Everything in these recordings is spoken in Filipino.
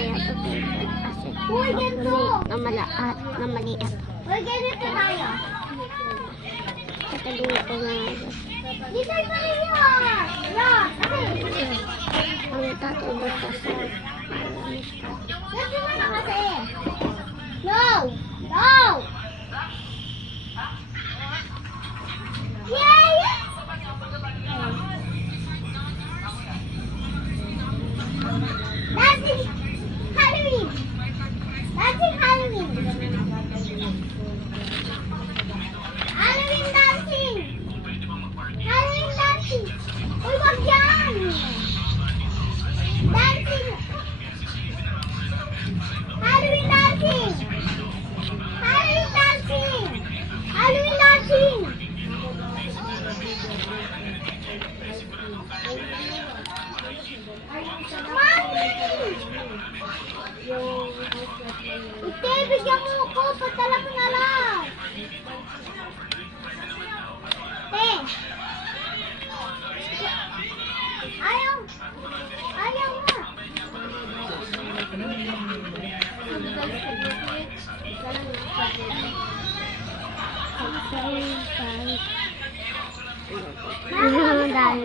kaya ito kasi na maliit. Uy, ganito tayo. Kataluto ko na. Dito pa rin yun. Ang tatubos kasi. Dito na kasi. No! No! Yay! Dancing Halloween! Dancing Halloween! Halloween dancing! Halloween dancing! Uy, wag yan! Dancing! Halloween dancing! Halloween dancing! Halloween dancing! Mami! Ite, bigyan mo ko. Patala mo na lang. Ayaw. Ayaw nga. Dahil yan.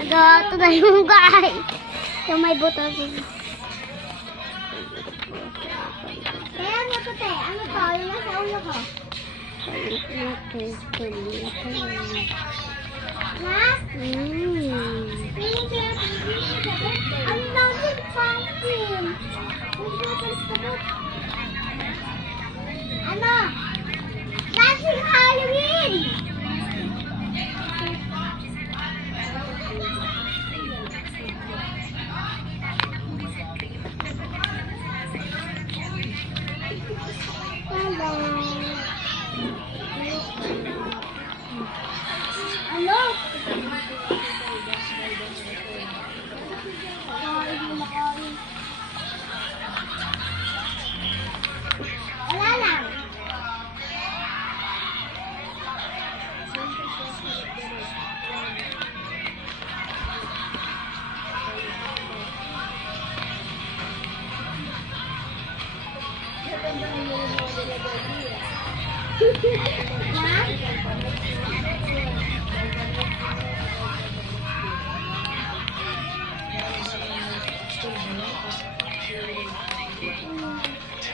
Ito na yung guys. Yung may buto. Ano to, te? Ano to? Yung nasa ulo ko. Na? Ang daming pumpkin. Ano? Dancing Halloween! Ano? Wala lang.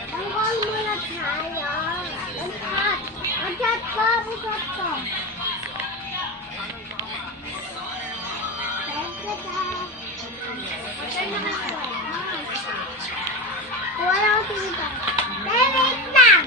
Tanggal mo na tayo. Ang-chat. Ang-chat ko. Bukat ko. Wala ko dito. Wait lang.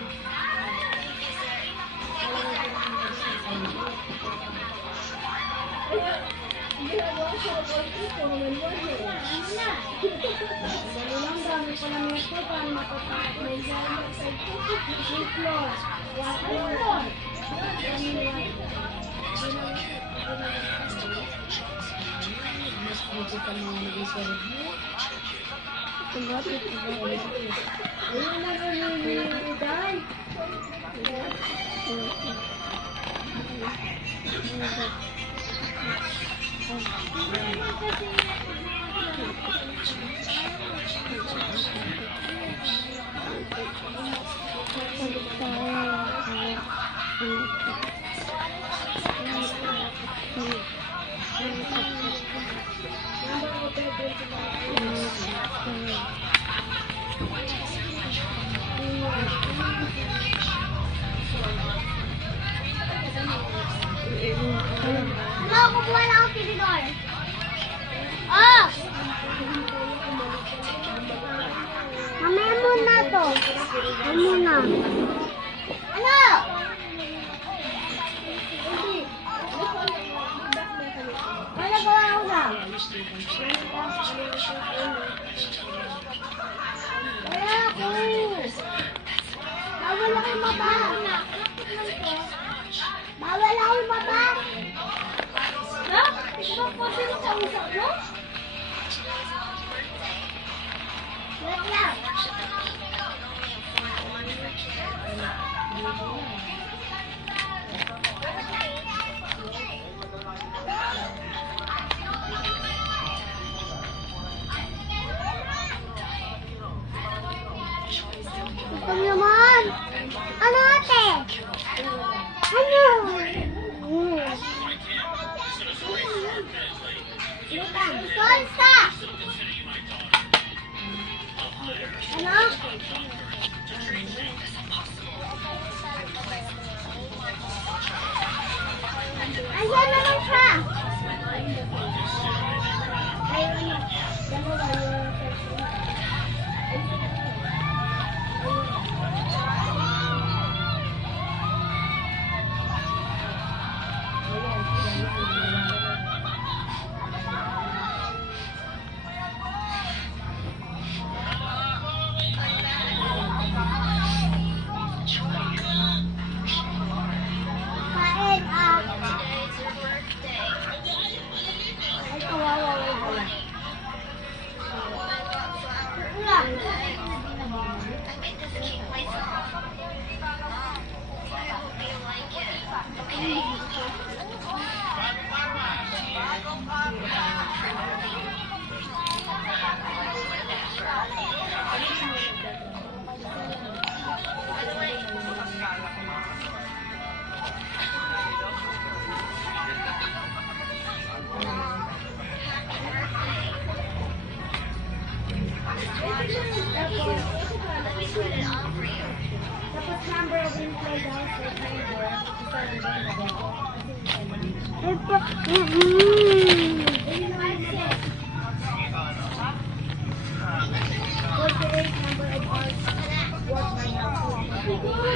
Ano, kukuha lang ako tinidor. Oh! Mamaya muna to. Mamaya muna. Ano? Wala ba ako na? Wala ako. Bawal ako maba. Bawal ako maba. Ha? Ito ba po sila sa usap mo? Wait lang. Tapos number of employee daw sa driver, isa lang ba na daw? Ito. Ayun naman mo. 48 number of hours work by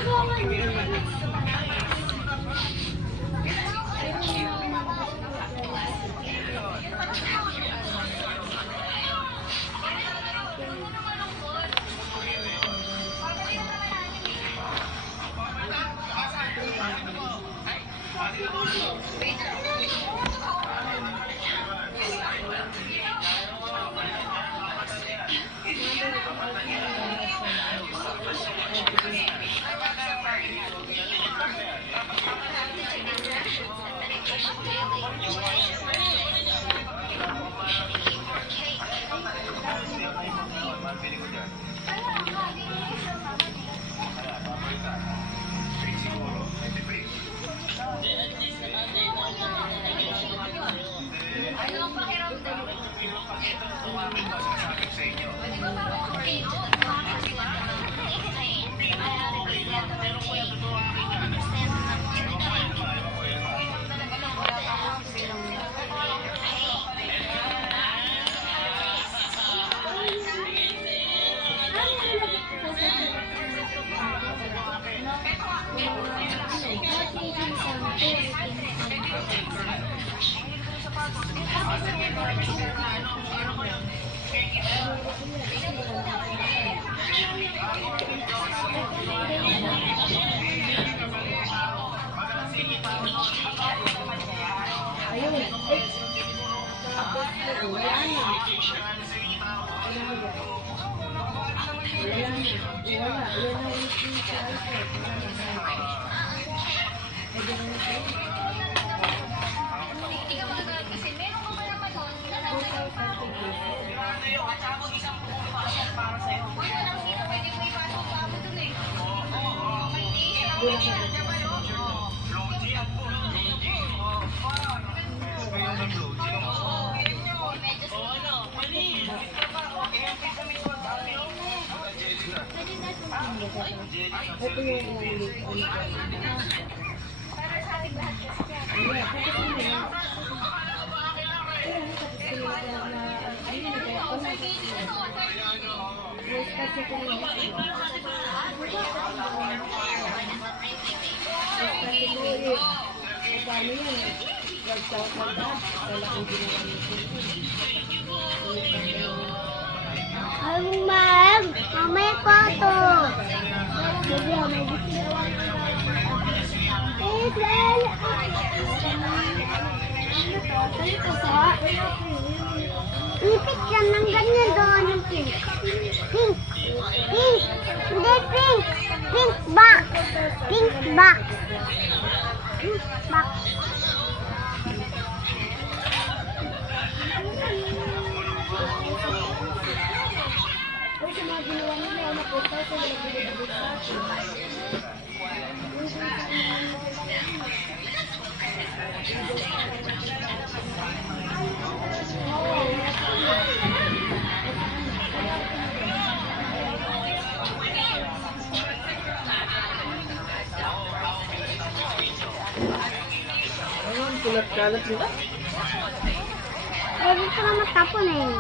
Ay, ma'am. Mamaya ko ito. Ipit yan ng ganyan doon yung pink. Pink. Pink. Hindi pink. Pink box. Pink box. Pink box. Sa mga ginawa nila, napunta sa mga binibigay sa akin. Ayun, kulat-kalat nila. Eh, dito na matapon eh.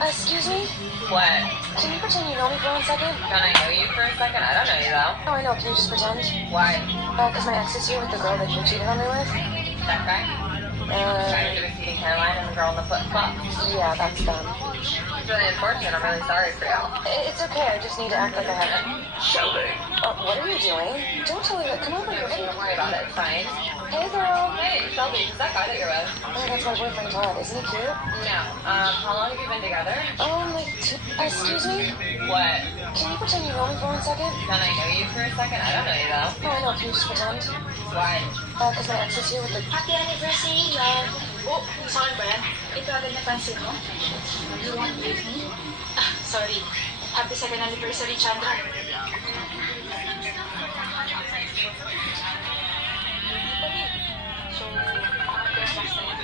Excuse me? What? Can you pretend you know me for 1 second? Can I know you for a second? I don't know you though. No, I know. Can you just pretend? Why? Because my ex is here with the girl that you cheated on me with. That guy? Trying to Uh, do a receding hairline and the girl in the flip flop. yeah, that's them. It's really unfortunate. I'm really sorry for you. It's okay. I just need to act like I haven't. Shelby. What are you doing? Don't tell me that. Come over here. Don't worry about it. It's fine. Hey, girl. Hey, Shelby, is that guy that you're with? Oh, that's my boyfriend Todd. Isn't he cute? No. How long have you been together? Like excuse me? What? Can you pretend you know me for 1 second? Can I know you for a second? I don't know you though. Oh, I know. Can you just pretend? Why? Because my ex is here with the... Happy anniversary, love. Oh, sorry ba yan? Ito agad napansin mo? You want to leave me? Sorry. Happy second anniversary, Chandra. So, there's last time.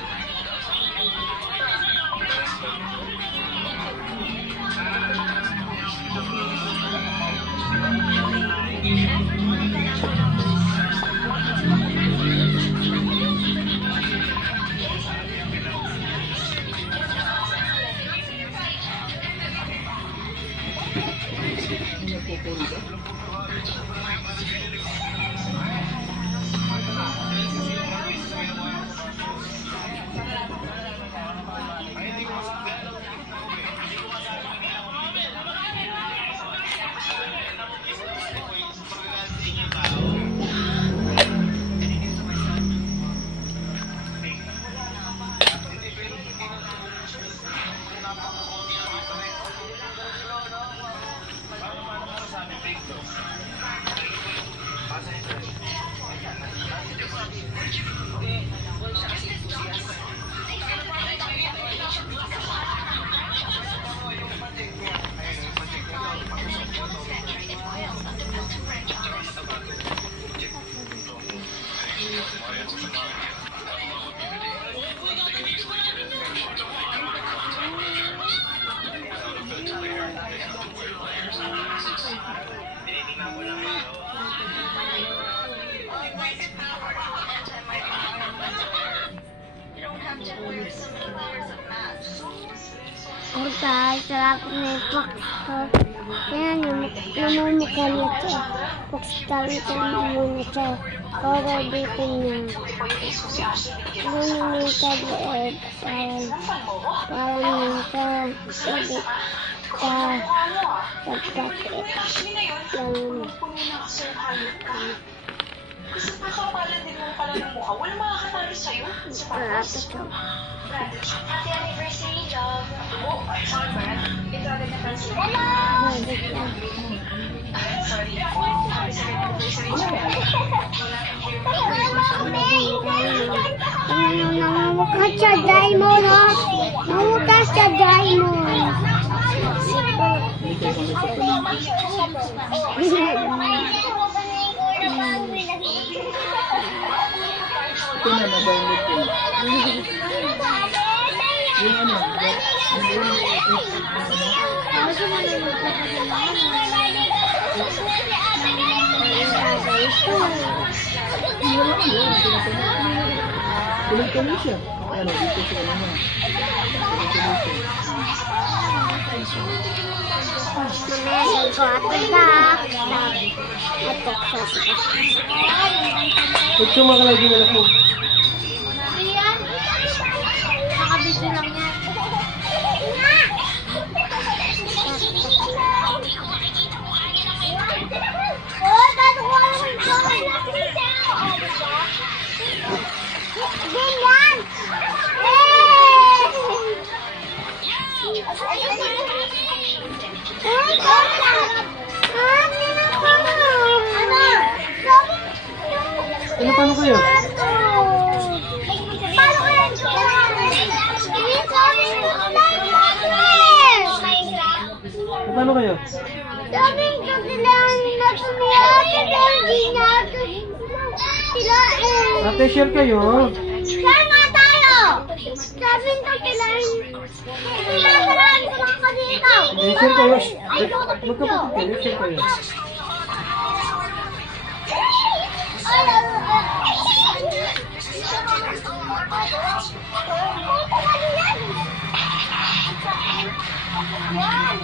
Oh guys, sarap na ito. Yan, namumukha niya siya. Pagstalitan mo na siya. Para dito niya. Lumimitad liit. Parang minta. Sabi ka. Pagkakit. Yan. Kasi nakapala din mo pala ng mukha. Wala makakatalo sa'yo. Sarap ito. Happy anniversary, love. Oh, sorry ba yan? Ito agad napansin mo. Balik yan. Sorry. Happy second anniversary, Namumukha siya diamond, ha? Namumukha siya diamond. Ito na, na-download ko. Yung ano, tuloy-tuloy siya. Ano, dito siya naman. Tuloy-tuloy siya. Mamaya ko ako na. Ito, Huwag siya makalagay na ako. Ayan. Nakabito lang yan. Oh, tatuwa lang ito. Ganyan. Ano, paano kayo? Paano kayo? Daming kailangan na tumiyate na hindi natin tilain. Ate, share kayo. Share nga tayo! Daming kailangan. Pinasarahan ko lang kasi ikaw. Hindi, share kayo. Ay, kapatid ko. Magkapatid kayo, share kayo. Yan!